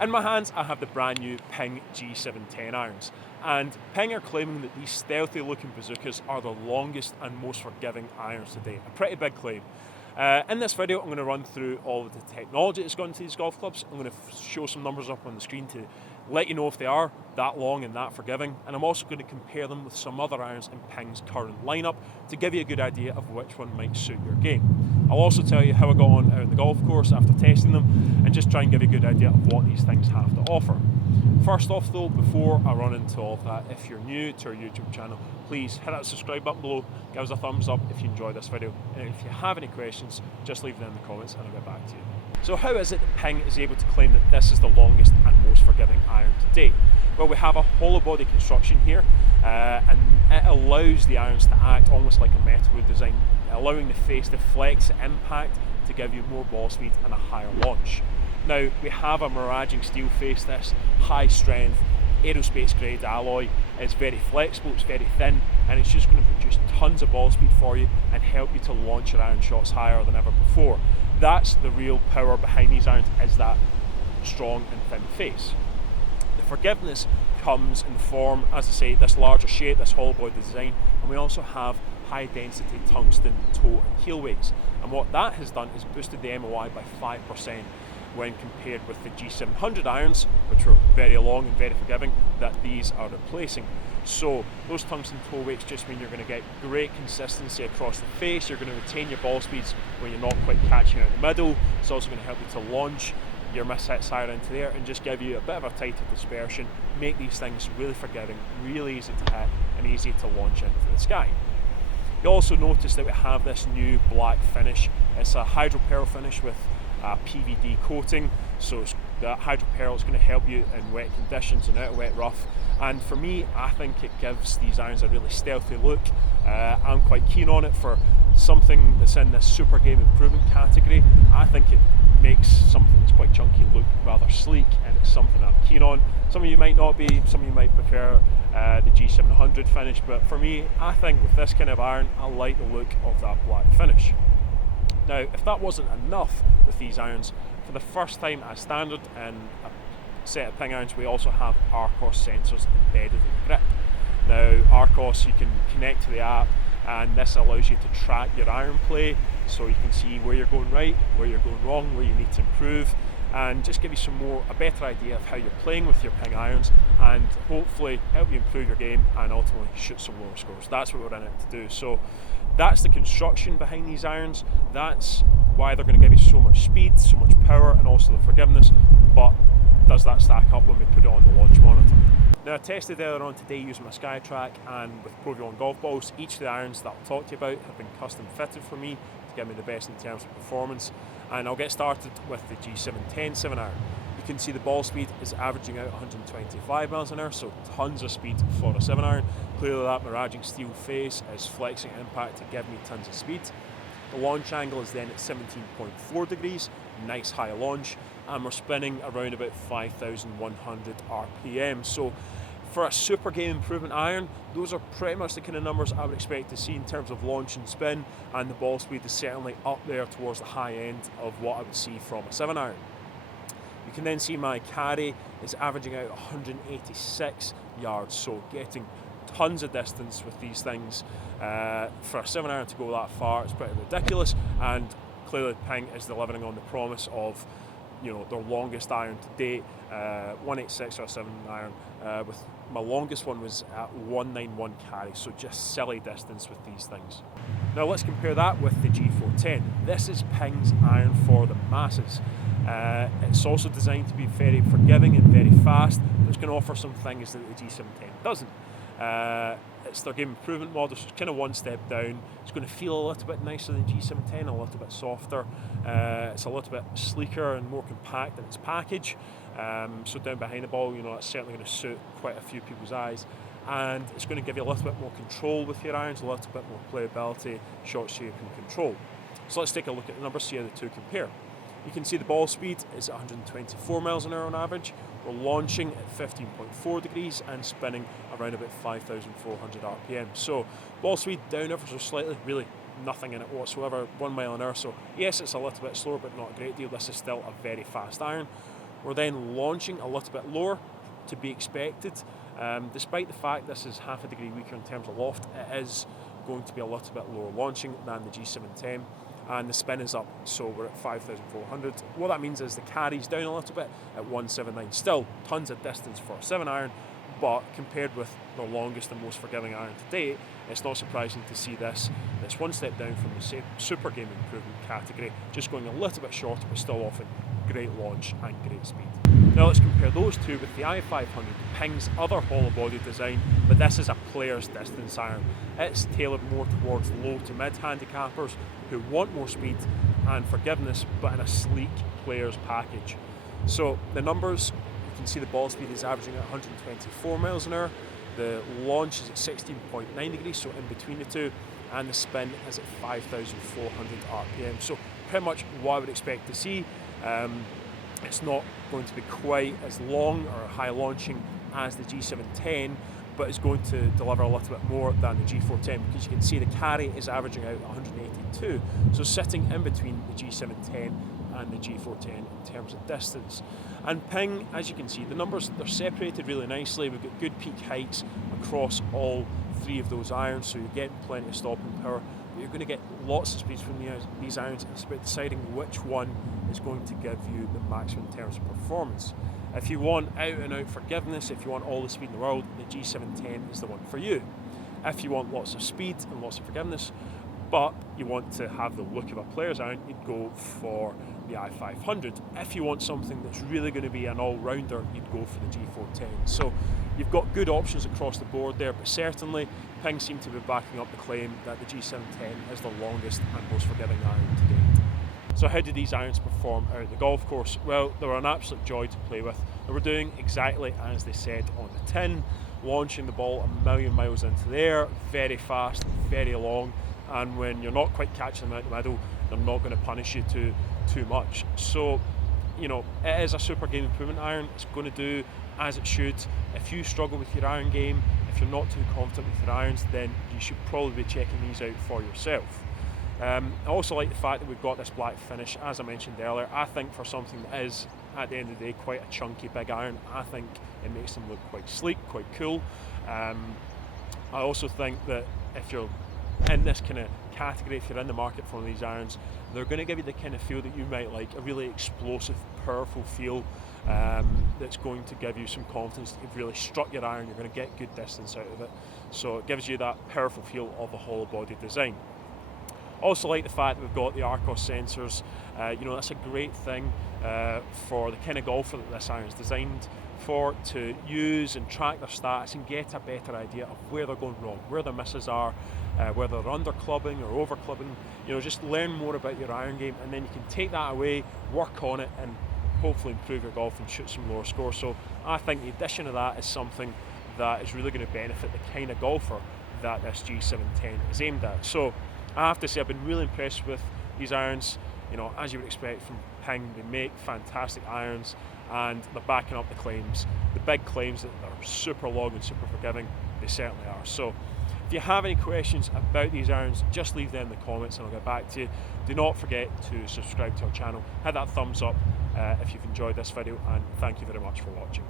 In my hands, I have the brand new Ping G710 irons, and Ping are claiming that these stealthy looking bazookas are the longest and most forgiving irons to date. A pretty big claim. In this video, I'm going to run through all of the technology that's gone into these golf clubs. I'm going to show some numbers up on the screen to let you know if they are that long and that forgiving, and I'm also going to compare them with some other irons in Ping's current lineup to give you a good idea of which one might suit your game. I'll also tell you how I got on out on the golf course after testing them, and just try and give you a good idea of what these things have to offer. First off though, before I run into all of that, if you're new to our YouTube channel, please hit that subscribe button below, give us a thumbs up if you enjoyed this video, and if you have any questions, just leave them in the comments and I'll get back to you. So how is it that Ping is able to claim that this is the longest and most forgiving iron to date? Well, we have a hollow body construction here, and it allows the irons to act almost like a metalwood design, allowing the face to flex the impact to give you more ball speed and a higher launch. Now, we have a miraging steel face, this high strength, aerospace grade alloy. It's very flexible, it's very thin, and it's just going to produce tons of ball speed for you and help you to launch your iron shots higher than ever before. That's the real power behind these irons, is that strong and thin face. The forgiveness comes in the form, as I say, this larger shape, this hollow body design, and we also have high density tungsten toe and heel weights. And what that has done is boosted the MOI by 5% when compared with the G710 irons, which were very long and very forgiving, that these are replacing. So those tungsten toe weights just mean you're going to get great consistency across the face. You're going to retain your ball speeds when you're not quite catching out the middle. It's also going to help you to launch your mishits higher into there and just give you a bit of a tighter dispersion, make these things really forgiving, really easy to hit and easy to launch into the sky. You'll also notice that we have this new black finish. It's a hydropearl finish with a PVD coating, so that hydropearl is going to help you in wet conditions and out of wet rough. And for me, I think it gives these irons a really stealthy look. I'm quite keen on it for something that's in this super game improvement category. I think it makes something that's quite chunky look rather sleek, and it's something I'm keen on. Some of you might not be, some of you might prefer the G700 finish, but for me, I think with this kind of iron, I like the look of that black finish. Now, if that wasn't enough with these irons, for the first time as standard in a set of Ping irons, we also have Arcos sensors embedded in the grip. Now, Arcos, you can connect to the app, and this allows you to track your iron play, so you can see where you're going right, where you're going wrong, where you need to improve, and just give you a better idea of how you're playing with your Ping irons, and hopefully help you improve your game and ultimately shoot some lower scores. That's what we're in it to do. So that's the construction behind these irons. That's why they're going to give you so much speed, so much power, and also the forgiveness. But does that stack up when we put it on the launch monitor? Now, I tested earlier on today using my SkyTrack and with Pro V1 golf balls. Each of the irons that I'll talk to you about have been custom fitted for me to give me the best in terms of performance. And I'll get started with the G710 7-iron. You can see the ball speed is averaging out 125 miles an hour, so tons of speed for a 7-iron. Clearly that miraging steel face is flexing impact to give me tons of speed. The launch angle is then at 17.4 degrees, nice high launch, and we're spinning around about 5,100 RPM. So for a super game improvement iron, those are pretty much the kind of numbers I would expect to see in terms of launch and spin, and the ball speed is certainly up there towards the high end of what I would see from a 7-iron. You can then see my carry is averaging out 186 yards, so getting tons of distance with these things. For a 7-iron to go that far is pretty ridiculous, and clearly Ping is delivering on the promise of, you know, their longest iron to date, 186 or 7-iron. With my longest one was at 191 carry, so just silly distance with these things. Now let's compare that with the G410. This is Ping's iron for the masses. It's also designed to be very forgiving and very fast, but it's going to offer some things that the G710 doesn't. It's their game improvement model, so it's kind of one step down. It's going to feel a little bit nicer than G710, a little bit softer. It's a little bit sleeker and more compact in its package. So down behind the ball, you know, that's certainly going to suit quite a few people's eyes. And it's going to give you a little bit more control with your irons, a little bit more playability, shot shape and control. So let's take a look at the numbers, see how the two compare. You can see the ball speed is 124 miles an hour on average. We're launching at 15.4 degrees and spinning around about 5,400 RPM. So ball speed down ever so slightly, really nothing in it whatsoever, 1 mile an hour. So yes, it's a little bit slower, but not a great deal. This is still a very fast iron. We're then launching a little bit lower, to be expected. Despite the fact this is half a degree weaker in terms of loft, it is going to be a little bit lower launching than the G710, and the spin is up, so we're at 5,400. What that means is the carry's down a little bit at 179. Still tons of distance for a 7-iron, but compared with the longest and most forgiving iron to date, it's not surprising to see this. It's one step down from the super game improvement category, just going a little bit shorter, but still offering great launch and great speed. Now let's compare those two with the i500, Ping's other hollow body design, but this is a player's distance iron. It's tailored more towards low to mid handicappers who want more speed and forgiveness, but in a sleek player's package. So the numbers, you can see the ball speed is averaging at 124 miles an hour, the launch is at 16.9 degrees, so in between the two, and the spin is at 5,400 RPM. So pretty much what I would expect to see. It's not going to be quite as long or high launching as the G710, but it's going to deliver a little bit more than the G410, because you can see the carry is averaging out 182, so sitting in between the G710 and the G410 in terms of distance. And Ping, as you can see, the numbers, they're separated really nicely. We've got good peak heights across all three of those irons, so you're getting plenty of stopping power, but you're going to get lots of speed from these irons. It's about deciding which one is going to give you the maximum in terms of performance. If you want out and out forgiveness, if you want all the speed in the world, the G710 is the one for you. If you want lots of speed and lots of forgiveness, but you want to have the look of a player's iron, you'd go for the i500. If you want something that's really going to be an all-rounder, you'd go for the G410. So you've got good options across the board there, but certainly Ping seem to be backing up the claim that the G710 is the longest and most forgiving iron to date. So how did these irons perform out at the golf course? Well, they were an absolute joy to play with. They were doing exactly as they said on the tin, launching the ball a million miles into the air, very fast, very long, and when you're not quite catching them out the middle, they're not going to punish you too much. So, you know, it is a super game improvement iron. It's going to do as it should. If you struggle with your iron game, if you're not too confident with your irons, then you should probably be checking these out for yourself. I also like the fact that we've got this black finish, as I mentioned earlier. I think for something that is, at the end of the day, quite a chunky big iron, I think it makes them look quite sleek, quite cool. I also think that if you're in this kind of category, if you're in the market for one of these irons, they're going to give you the kind of feel that you might like, a really explosive, powerful feel that's going to give you some confidence that you've really struck your iron, you're going to get good distance out of it. So it gives you that powerful feel of a hollow body design. Also like the fact that we've got the Arcos sensors. You know, that's a great thing for the kind of golfer that this iron is designed for, to use and track their stats and get a better idea of where they're going wrong, where their misses are, whether they're under clubbing or over clubbing. You know, just learn more about your iron game, and then you can take that away, work on it, and hopefully improve your golf and shoot some lower scores. So I think the addition of that is something that is really going to benefit the kind of golfer that this G710 is aimed at. So I have to say, I've been really impressed with these irons. You know, as you would expect from Ping, they make fantastic irons, and they're backing up the claims. The big claims that they're super long and super forgiving, they certainly are. So if you have any questions about these irons, just leave them in the comments and I'll get back to you. Do not forget to subscribe to our channel, hit that thumbs up if you've enjoyed this video, and thank you very much for watching.